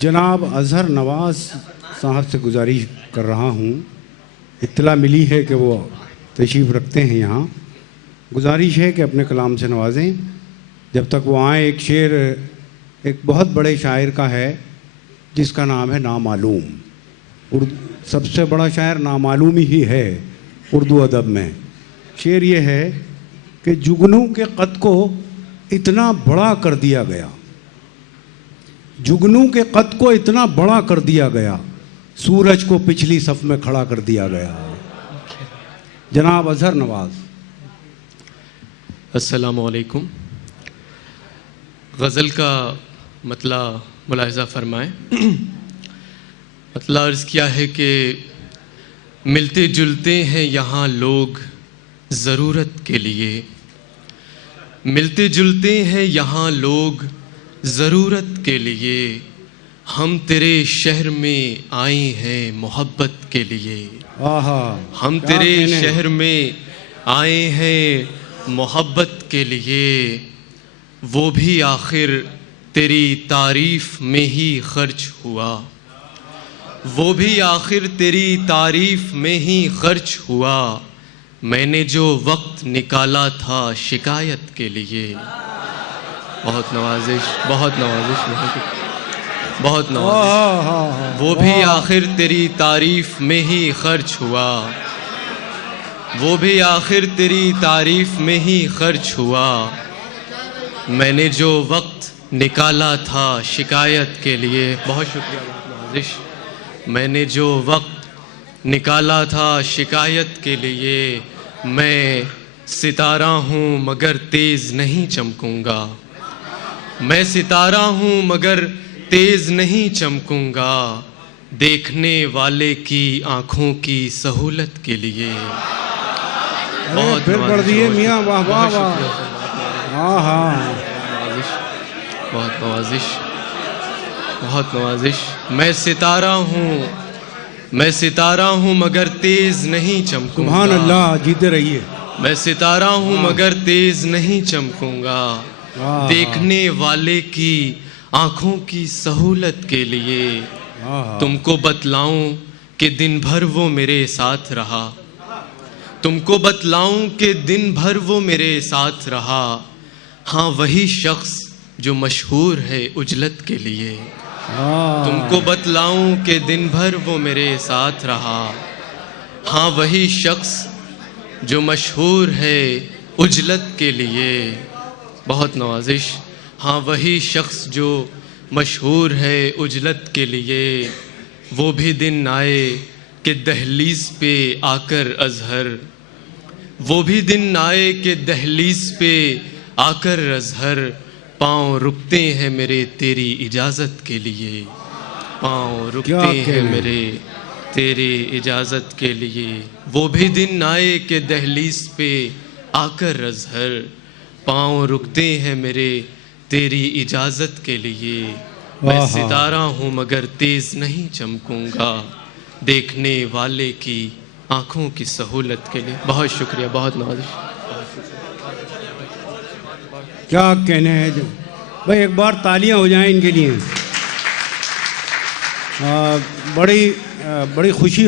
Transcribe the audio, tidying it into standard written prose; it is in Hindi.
जनाब अज़हर नवाज़ साहब से गुजारिश कर रहा हूँ, इत्तला मिली है कि वो तशरीफ़ रखते हैं यहाँ। गुजारिश है कि अपने कलाम से नवाजें। जब तक वो आए, एक शेर एक बहुत बड़े शायर का है जिसका नाम है नामालूम। उर्दू सबसे बड़ा शायर नामालूम ही है उर्दू अदब में। शेर ये है कि जुगनू के कद को इतना बड़ा कर दिया गया, जुगनू के कद को इतना बड़ा कर दिया गया, सूरज को पिछली सफ में खड़ा कर दिया गया। जनाब अज़हर नवाज़। अस्सलामु अलैकुम। गज़ल का मतला मुलाहिज़ा फरमाएँ। मतला अर्ज़ किया है कि मिलते जुलते हैं यहाँ लोग ज़रूरत के लिए, मिलते जुलते हैं यहाँ लोग ज़रूरत के लिए, हम तेरे शहर में आए हैं मोहब्बत के लिए। हम तेरे शहर में आए हैं मोहब्बत के लिए, वो भी आखिर तेरी तारीफ़ में ही खर्च हुआ, वो भी आखिर तेरी तारीफ़ में ही खर्च हुआ। मैंने जो वक्त निकाला था शिकायत के लिए। बहुत नवाजिश, बहुत नवाजिश, बहुत नवाजिश। वो भी आखिर तेरी तारीफ़ में ही खर्च हुआ, वो भी आखिर तेरी तारीफ़ में ही खर्च हुआ। मैंने जो वक्त निकाला था शिकायत के लिए। बहुत शुक्रिया, बहुत नवाजिश। मैंने जो वक्त निकाला था शिकायत के लिए, मैं सितारा हूँ मगर तेज़ नहीं चमकूँगा, मैं सितारा हूँ मगर तेज़ नहीं चमकूँगा, देखने वाले की आँखों की सहूलत के लिए। बहुत फिर कर दिए मियाँ, वाह वाह वाह। हाँ हाँ, बहुत नवाजिश, बहुत नवाजिश। मैं सितारा हूँ, मैं सितारा हूँ मगर तेज़ नहीं चमकूँगा। सुभान अल्लाह, जीते रहिए। मैं सितारा हूँ मगर तेज़ नहीं चमकूँगा, देखने वाले की आँखों की सहूलत के लिए। तुमको बतलाऊं कि दिन भर वो मेरे साथ रहा, तुमको बतलाऊं कि दिन भर वो मेरे साथ रहा। हाँ वही शख्स जो मशहूर है उजलत के लिए। तुमको बतलाऊं कि दिन भर वो मेरे साथ रहा। हाँ वही शख्स जो मशहूर है उजलत के लिए। बहुत नवाजिश। हाँ वही शख्स जो मशहूर है उजलत के लिए। वो भी दिन आए कि दहलीज़ पे आकर अज़हर, वो भी दिन आए कि दहलीज़ पे आकर अज़हर, पाँव रुकते हैं मेरे तेरी इजाज़त के लिए, पाँव रुकते हैं मेरे तेरी इजाज़त के लिए। वो भी दिन आए कि दहलीज़ पे आकर अज़हर, पाँव रुकते हैं मेरे तेरी इजाज़त के लिए। मैं सितारा हूँ मगर तेज़ नहीं चमकूँगा, देखने वाले की आँखों की सहूलत के लिए। बहुत शुक्रिया, बहुत नवाजिश। क्या कहने हैं भाई, एक बार तालियां हो जाएं इनके लिए। बड़ी खुशी